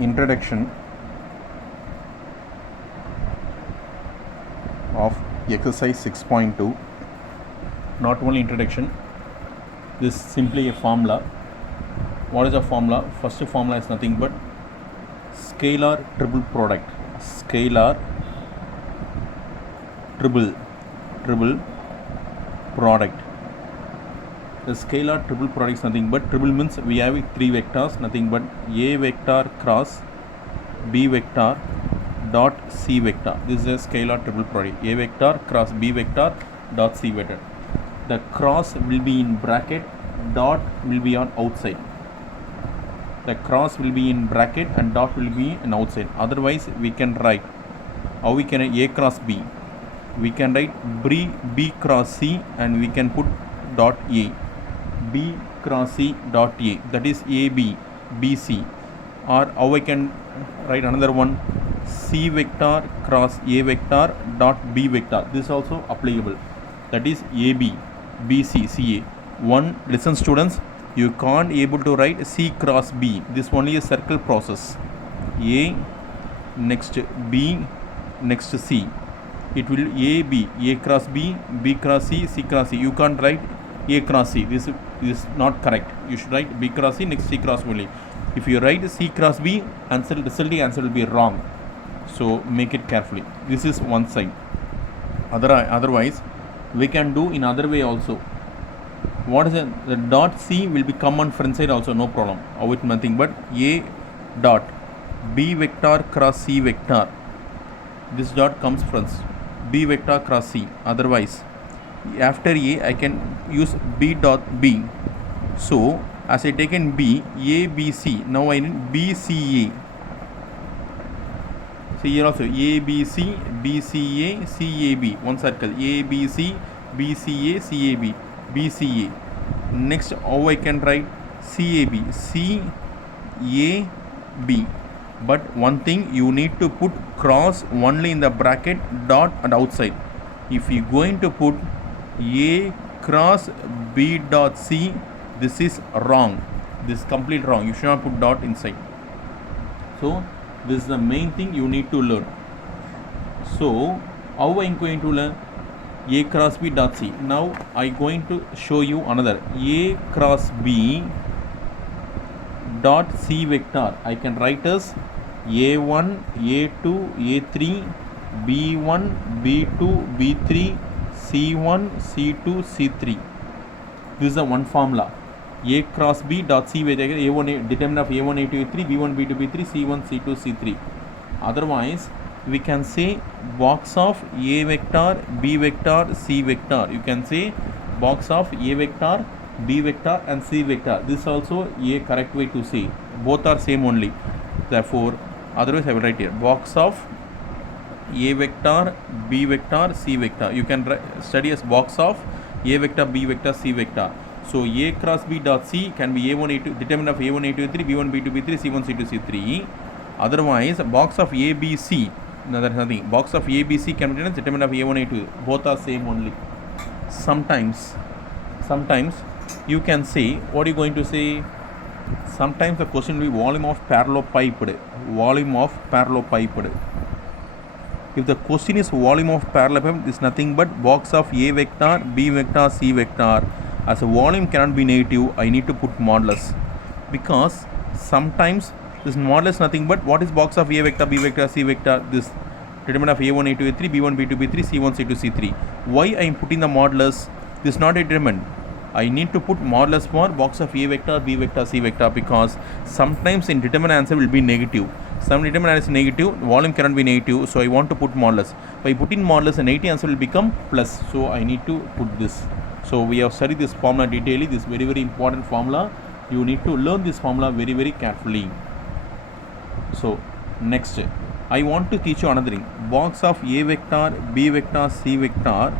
Introduction of exercise 6.2. Not only introduction, this is simply a formula. What is a formula? First formula is nothing but scalar triple product. Scalar triple product. The scalar triple product is nothing but, triple means we have three vectors, nothing but a vector cross b vector dot c vector. This is a scalar triple product. A vector cross b vector dot c vector. The cross will be in bracket, dot will be on outside. The cross will be in bracket and dot will be on outside. Otherwise we can write, how we can a cross b, we can write b cross c and we can put dot a, b cross c dot a, that is ab bc. Or how I can write another one, c vector cross a vector dot b vector. This is also applicable, that is ab bc ca. One, listen students, you can't able to write c cross b. This only a circle process. A next b next c. It will a cross b, b cross c, c cross c. You can't write a cross c. This is not correct. You should write b cross c next c cross only. If you write c cross b, resulting answer will be wrong. So make it carefully. This is one side. Otherwise, we can do in other way also. What is it? The dot c will be come on front side also, no problem. How it nothing but a dot b vector cross c vector. This dot comes first. B vector cross c. Otherwise, after a I can use b dot b. So as I taken b, a b c. Now I need b c a. So here also a b c, b c a, c a b. One circle. A b c, b c a, c a b, b c a. Next, how I can write c a b, c a b. But one thing, you need to put cross only in the bracket, dot and outside. If you going to put a cross b dot c, this is wrong. This is complete wrong. You should not put dot inside. So this is the main thing you need to learn. So how I am going to learn a cross b dot c? Now I going to show you another a cross b dot c vector. I can write as a1, a2, a3, b1, b2, b3, c1, c2, c3. This is the one formula. A cross b dot c vector, a1, determinant of a1, a2, a3, b1, b2, b3, c1, c2, c3. Otherwise, we can say box of a vector, b vector, c vector. You can say box of a vector, b vector and c vector. This is also a correct way to say. Both are same only. Therefore, otherwise I will write here box of a vector, b vector, c vector. You can study as box of a vector, b vector, c vector. So a cross b dot c can be a1, a2, determinant of a1, a2, a3, b1, b2, b3, c1, c2, c3. Otherwise, box of a, b, c. No, there is nothing. Box of a, b, c can be determinant of a1, a2. Both are same only. Sometimes you can say, what are you going to say? Sometimes the question will be volume of parallelepiped. Volume of parallelepiped. If the question is volume of parallelepiped, this is nothing but box of a vector, b vector, c vector. As a volume cannot be negative, I need to put modulus. Because sometimes this modulus nothing but what is box of a vector, b vector, c vector? This determinant of a1, a2, a3, b1, b2, b3, c1, c2, c3. Why I am putting the modulus? This is not a determinant. I need to put modulus for box of a vector, b vector, c vector, because sometimes in determinant answer will be negative. Some determinant answer is negative, volume cannot be negative, so I want to put modulus. By putting modulus, the negative answer will become plus. So I need to put this. So we have studied this formula detailedly. This very important formula. You need to learn this formula very carefully. So next, I want to teach you another thing. Box of a vector, b vector, c vector.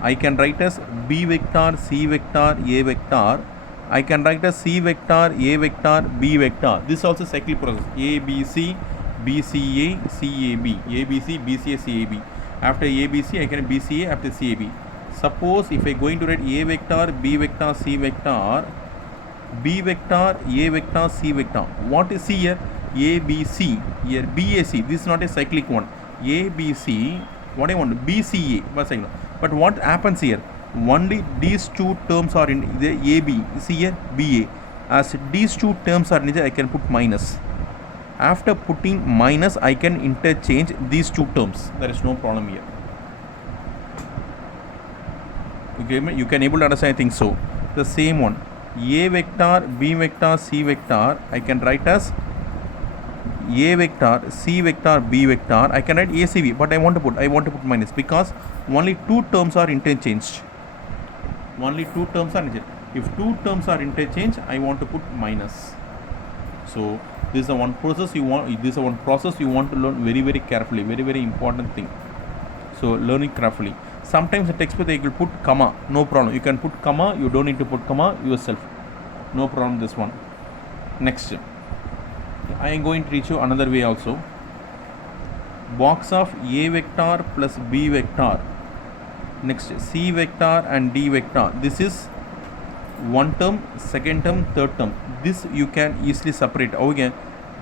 I can write as b vector, c vector, a vector. I can write as c vector, a vector, b vector. This is also cyclic process. A, B, C, B, C, A, C, A, B. A, B, C, B, C, A, C, A, B. After A, B, C, I can B, C, A, after C, A, B. Suppose if I going to write a vector, b vector, c vector, b vector, a vector, c vector. What is C here? ABC, here BAC, this is not a cyclic one. ABC, what I want, BCA, but what happens here? Only these two terms are in the AB, see here BA. As these two terms are in there, I can put minus. After putting minus, I can interchange these two terms. There is no problem here. Okay, you can able to understand, I think so. The same one, A vector, B vector, C vector, I can write as A vector, C vector, B vector. I can write ACB, but I want to put minus because only two terms are interchanged. Only two terms are interchanged. If two terms are interchanged, I want to put minus. So this is the one process you want. This is the one process you want to learn very, very carefully. Very, very important thing. So learn it carefully. Sometimes the textbook they will put comma. No problem. You can put comma. You don't need to put comma yourself. No problem. This one. Next, I am going to teach you another way also. Box of A vector plus B vector. Next, C vector and D vector. This is one term, second term, third term. This you can easily separate. Okay,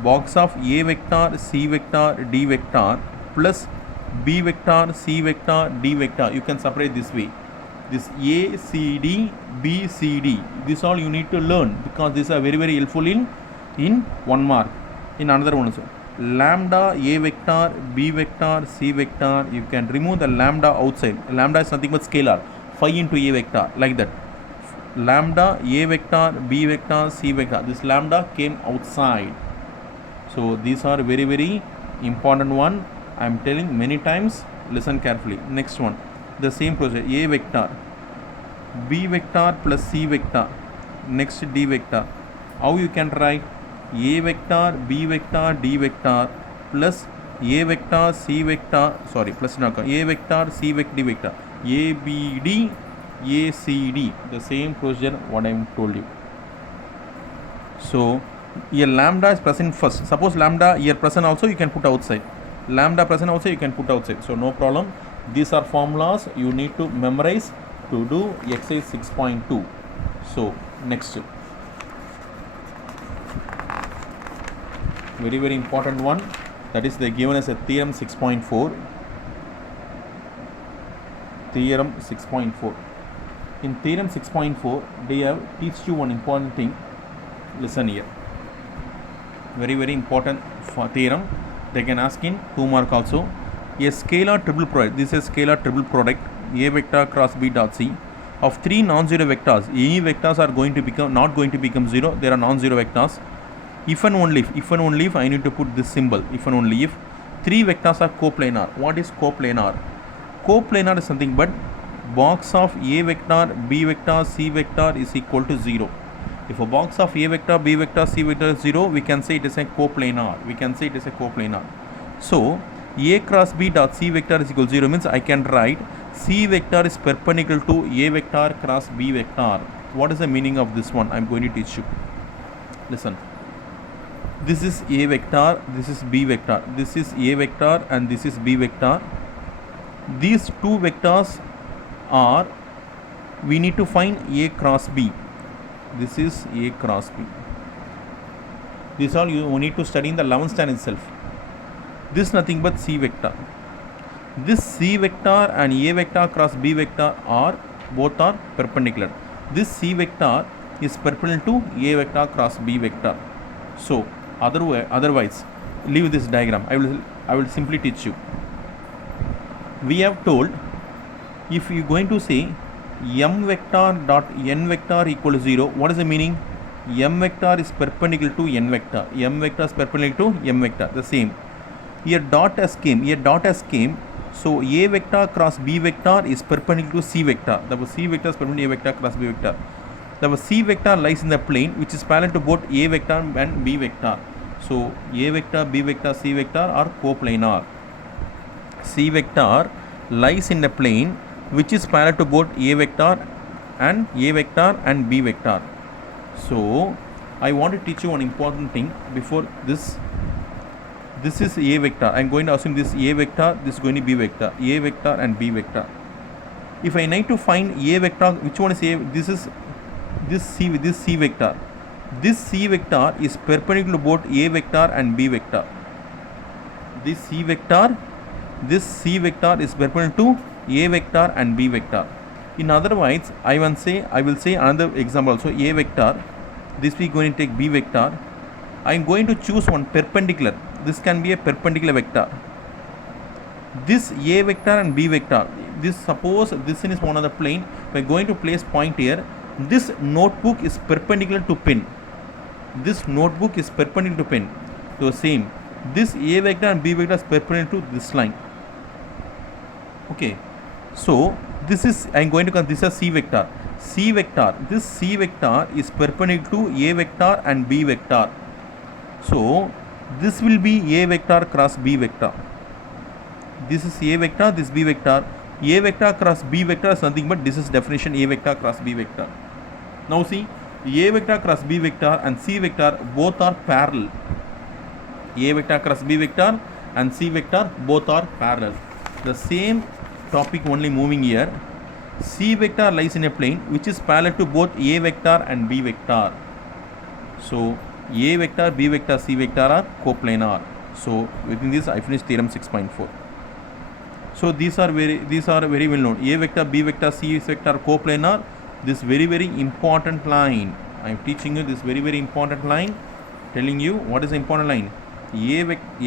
box of A vector, C vector, D vector plus B vector, C vector, D vector. You can separate this way. This A, C, D, B, C, D. This all you need to learn because these are very, very helpful in 1 mark. In another one also, lambda A vector, B vector, C vector. You can remove the lambda outside. Lambda is nothing but scalar. Phi into A vector, like that. Lambda A vector, B vector, C vector. This lambda came outside. So these are very, very important one. I am telling many times. Listen carefully. Next one, the same procedure. A vector, B vector plus C vector. Next, D vector. How you can write? A vector, B vector, D vector plus A vector, C vector. Sorry, plus not A vector, C vector, D vector. A B D, A C D. The same procedure what I told you. So here lambda is present first. Suppose lambda here present also, you can put outside. Lambda present also, you can put outside. So no problem. These are formulas you need to memorize to do exercise 6.2. So next, very, very important one, that is they given as a theorem 6.4. Theorem 6.4. In theorem 6.4, they have teach you one important thing. Listen here. Very, very important for theorem. They can ask in 2 mark also. A scalar triple product. This is a scalar triple product. A vector cross B dot C of 3 non-zero vectors. Any vectors are going to become not going to become zero. There are non-zero vectors. If and only if I need to put this symbol. If and only if 3 vectors are coplanar. What is coplanar? Coplanar is something but box of A vector, B vector, C vector is equal to 0. If a box of A vector, B vector, C vector is 0, we can say it is a coplanar. So A cross B dot C vector is equal to 0 means I can write C vector is perpendicular to A vector cross B vector. What is the meaning of this one? I am going to teach you. Listen. This is A vector, this is B vector. This is A vector and this is B vector. These two vectors are, we need to find A cross B. This is A cross B. This all you need to study in the 11th standard itself. This is nothing but C vector. This C vector and A vector cross B vector are both are perpendicular. This C vector is perpendicular to A vector cross B vector. So otherwise leave this diagram. I will simply teach you. We have told if you going to say m vector dot n vector equal to 0, what is the meaning? M vector is perpendicular to n vector. M vector is perpendicular to m vector. The same. Here dot has came. So A vector cross B vector is perpendicular to C vector. That was C vector is perpendicular to A vector cross B vector. That was C vector lies in the plane which is parallel to both A vector and B vector. So A vector, B vector, C vector are coplanar. C vector lies in the plane which is parallel to both A vector and B vector. So I want to teach you one important thing before this. This is A vector. I am going to assume this A vector, this is going to be B vector. A vector and B vector. If I need to find A vector, which one is A? This C vector. this C vector is perpendicular to both A vector and B vector. This C vector is perpendicular to A vector and B vector. In other words, I will say another example also. A vector, this we going to take B vector. I am going to choose one perpendicular. This can be a perpendicular vector. This A vector and B vector, this suppose this is one of the plane. We are going to place point here. This notebook is perpendicular to pin. This notebook is perpendicular to pin. So same, this A vector and B vector is perpendicular to this line. Okay, so this is, I am going to consider this as C vector. This C vector is perpendicular to A vector and B vector. So this will be A vector cross B vector. This is A vector, this B vector. A vector cross B vector is nothing but this is definition A vector cross B vector. Now see, A vector cross B vector and C vector both are parallel. A vector cross B vector and C vector both are parallel. The same topic only moving here. C vector lies in a plane which is parallel to both A vector and B vector. So A vector, B vector, C vector are coplanar. So within this I finished theorem 6.4. So these are very well known. A vector, B vector, C vector coplanar. This very important line. I am teaching you this very important line. Telling you what is the important line. A vector,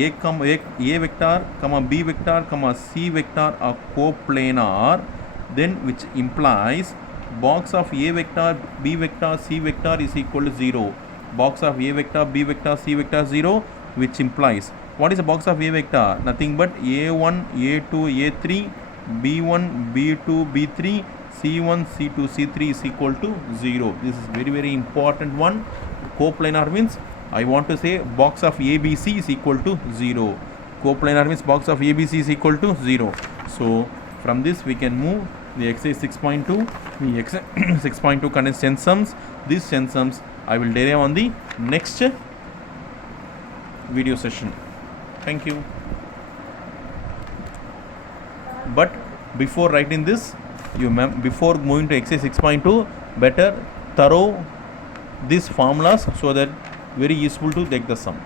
B vector, C vector are coplanar. Then which implies box of A vector, B vector, C vector is equal to 0. Box of A vector, B vector, C vector 0, which implies what is the box of A vector? Nothing but A1, A2, A3, B1, B2, B3, C1, C2, C3 is equal to 0. This is very important one. Coplanar means I want to say box of ABC is equal to 0. Coplanar means box of ABC is equal to 0. So from this we can move the exercise 6.2. The exercise 6.2 contains 10 sums. These 10 sums I will derive on the next video session. Thank you. But before writing this, before moving to exercise 6.2, better thorough these formulas so that very useful to take the sum.